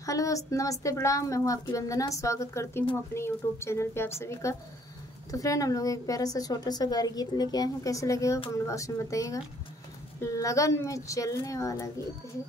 Hello दोस्त, नमस्ते, प्रणाम। मैं हूँ आपकी वंदना। स्वागत करती हूँ अपने यूट्यूब चैनल पे आप सभी का। तो फ्रेंड, हम लोग एक प्यारा सा छोटा सा गारी गीत लेके आए हैं। कैसे लगेगा कमेंट बॉक्स में बताइएगा। लगन में चलने वाला गीत है।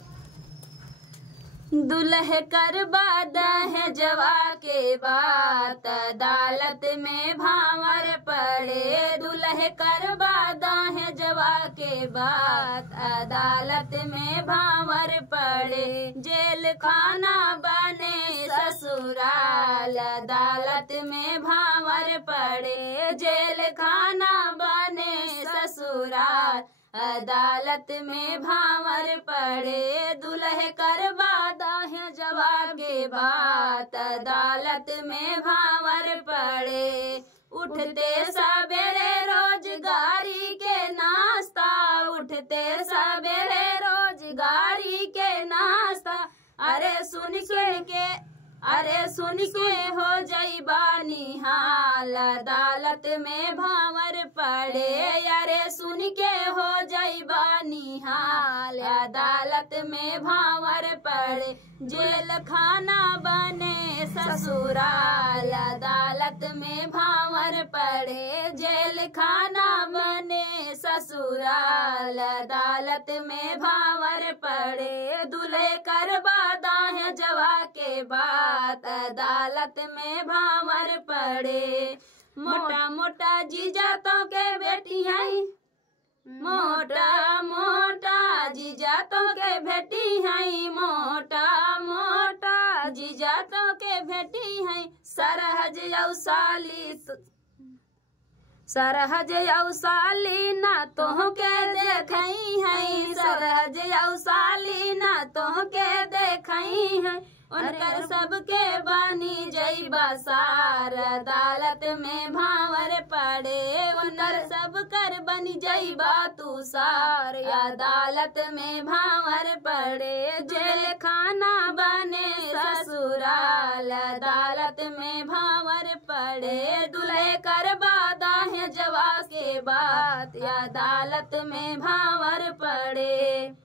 दुल्हे कर बादा है जवा के बात, अदालत में भांवर पड़े। दुल्हे कर बादा है जवा के बात, अदालत में भांवर पड़े। जेल खाना बने ससुराल, अदालत में भांवर पड़े। जेल खाना बने ससुराल, अदालत में भांवर पड़े। दुल्हे कर बादा है जवा के बात, अदालत में भांवर पड़े। उठते सवेरे रोजगारी के नाश्ता, उठते सवेरे रोजगारी के नाश्ता। अरे सुन के हो जइबा निहाल, अदालत में भांवर पड़े। अरे सुन के हो जइबा निहाल, अदालत में भांवर पड़े। जेल खाना बने ससुराल, अदालत में भांवर पड़े। जेल खाना बने ससुराल, अदालत में भांवर पड़े। दूल्हे कर बादा है जवा के बात, अदालत में भांवर पड़े। मोटा मोटा जीजातों के बेटी हैं, मोटा मोटा जीजातों के बेटी हैं, मोटा मोटा जीजातों के बेटी हैं। सरहज औसाली ना तोह के देखई है, सरहज औसाली ना तोह के देखई है। उनकर सबके बानी जइबा सार, अदालत में भांवर पड़े। उनकर सब कर बनी जइबा तू सार, अदालत में भांवर पड़े। जेल खाना बने ससुराल, अदालत में भांवर पड़े। दूल्हे कर बादा है जवा के बात, अदालत में भांवर पड़े।